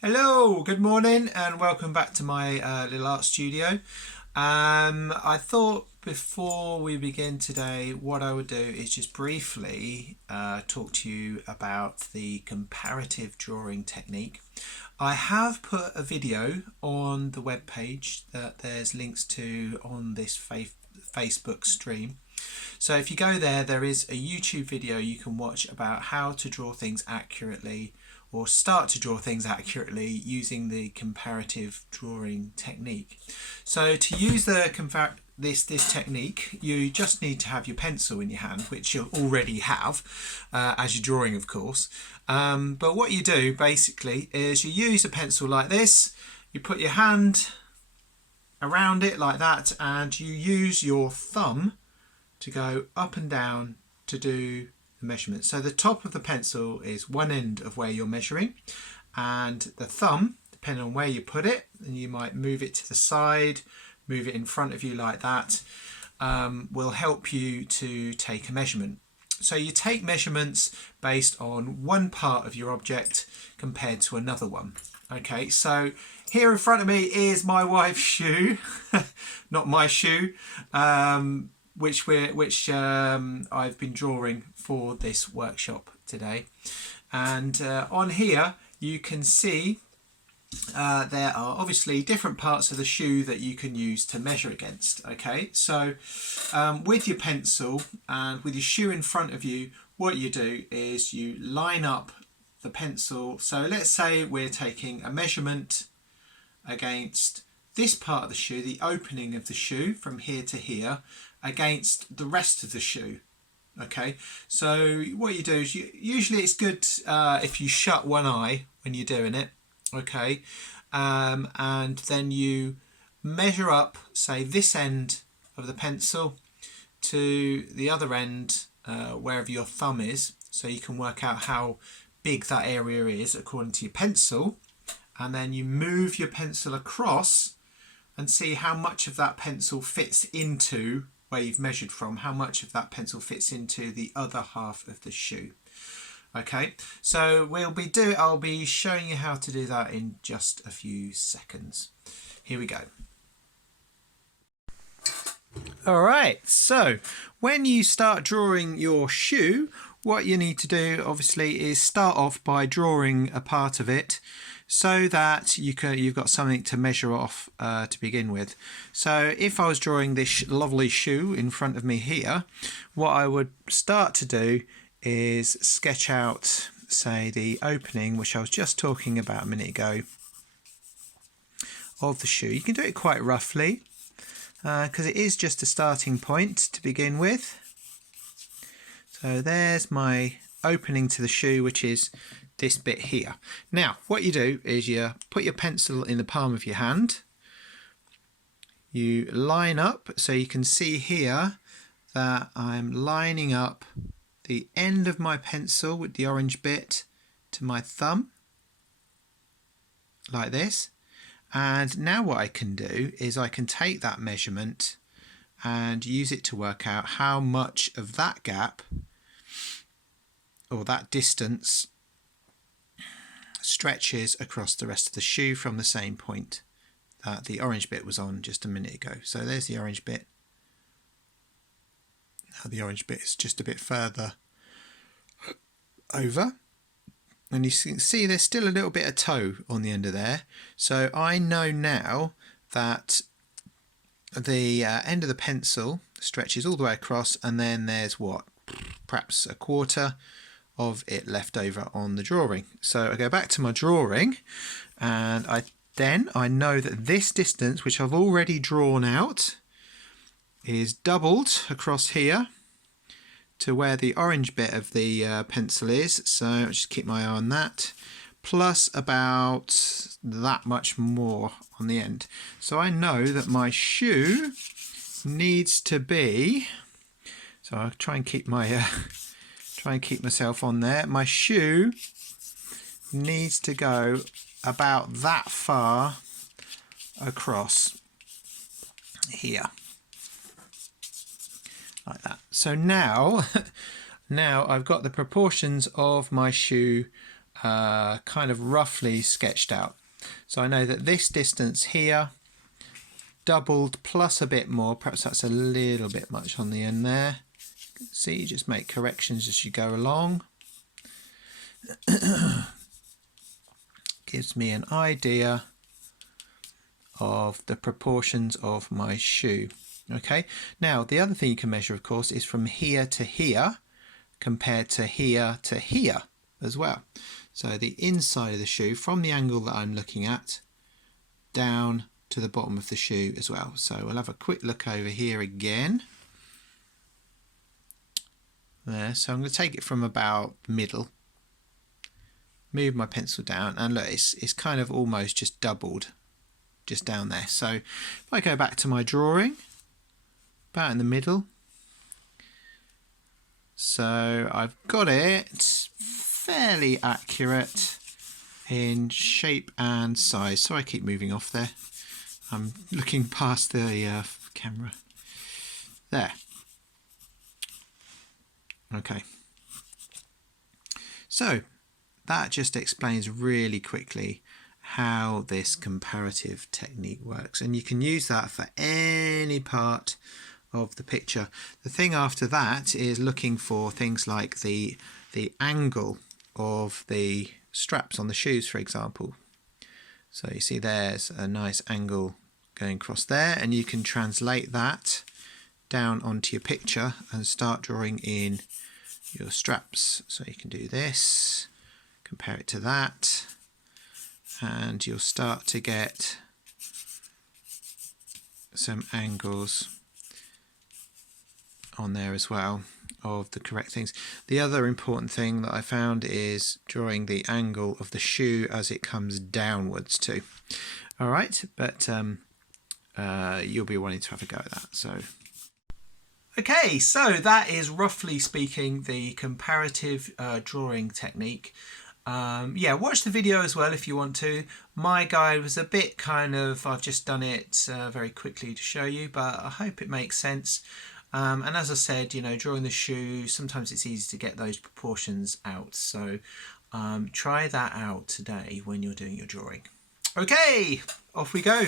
Hello, good morning and welcome back to my little art studio. I thought before we begin today what I would do is just briefly talk to you about the comparative drawing technique. I have put a video on the web page that there's links to on this Facebook stream. So if you go there, there is a YouTube video you can watch about how to draw things accurately or start to draw things accurately using the comparative drawing technique. So to use this technique, you just need to have your pencil in your hand, which you'll already have as you're drawing, of course. But what you do basically is you use a pencil like this, you put your hand around it like that, and you use your thumb to go up and down to do the measurement. So the top of the pencil is one end of where you're measuring, and the thumb, depending on where you put it, and you might move it to the side, move it in front of you like that, will help you to take a measurement. So you take measurements based on one part of your object compared to another one. Okay, so here in front of me is my wife's shoe, not my shoe, which I've been drawing for this workshop today. And on here you can see there are obviously different parts of the shoe that you can use to measure against. Okay, so with your pencil and with your shoe in front of you, what you do is you line up the pencil. So let's say we're taking a measurement against this part of the shoe, the opening of the shoe from here to here, against the rest of the shoe. Okay, so what you do is usually it's good if you shut one eye when you're doing it. Okay, and then you measure up, say, this end of the pencil to the other end wherever your thumb is, so you can work out how big that area is according to your pencil, and then you move your pencil across and see how much of that pencil fits into where you've measured from, how much of that pencil fits into the other half of the shoe. Okay, so I'll be showing you how to do that in just a few seconds. Here we go. All right, so when you start drawing your shoe, what you need to do obviously is start off by drawing a part of it so that you've got something to measure off to begin with. So if I was drawing this lovely shoe in front of me here, what I would start to do is sketch out, say, the opening, which I was just talking about a minute ago, of the shoe. You can do it quite roughly because it is just a starting point to begin with. So there's my opening to the shoe, which is this bit here. Now what you do is you put your pencil in the palm of your hand, you line up, so you can see here that I'm lining up the end of my pencil with the orange bit to my thumb like this. And now what I can do is I can take that measurement and use it to work out how much of that gap or that distance stretches across the rest of the shoe from the same point that the orange bit was on just a minute ago. So there's the orange bit. Now the orange bit is just a bit further over, and you can see there's still a little bit of toe on the end of there. So I know now that the end of the pencil stretches all the way across, and then there's what, perhaps a quarter of it left over on the drawing. So I go back to my drawing, and I know that this distance, which I've already drawn out, is doubled across here to where the orange bit of the pencil is. So I'll just keep my eye on that, plus about that much more on the end. So I know that my shoe needs to be, so I'll try and keep my myself on there. My shoe needs to go about that far across here, like that. So now I've got the proportions of my shoe kind of roughly sketched out. So I know that this distance here doubled plus a bit more. Perhaps that's a little bit much on the end there. See, just make corrections as you go along. Gives me an idea of the proportions of my shoe. Okay, now the other thing you can measure, of course, is from here to here compared to here as well. So the inside of the shoe from the angle that I'm looking at down to the bottom of the shoe as well. So we'll have a quick look over here again. There, so I'm going to take it from about middle, move my pencil down, and look, it's kind of almost just doubled just down there. So if I go back to my drawing, about in the middle, so I've got it fairly accurate in shape and size. So I keep moving off there. I'm looking past the camera. There. Okay. So that just explains really quickly how this comparative technique works, and you can use that for any part of the picture. The thing after that is looking for things like the angle of the straps on the shoes, for example. So you see there's a nice angle going across there, and you can translate that down onto your picture and start drawing in your straps. So you can do this, compare it to that, and you'll start to get some angles on there as well of the correct things. The other important thing that I found is drawing the angle of the shoe as it comes downwards too. All right, but you'll be wanting to have a go at that. So okay, so that is roughly speaking the comparative drawing technique. Yeah, watch the video as well if you want to. My guide was a bit kind of, I've just done it very quickly to show you, but I hope it makes sense. And as I said, you know, drawing the shoe, sometimes it's easy to get those proportions out. So try that out today when you're doing your drawing. Okay, off we go.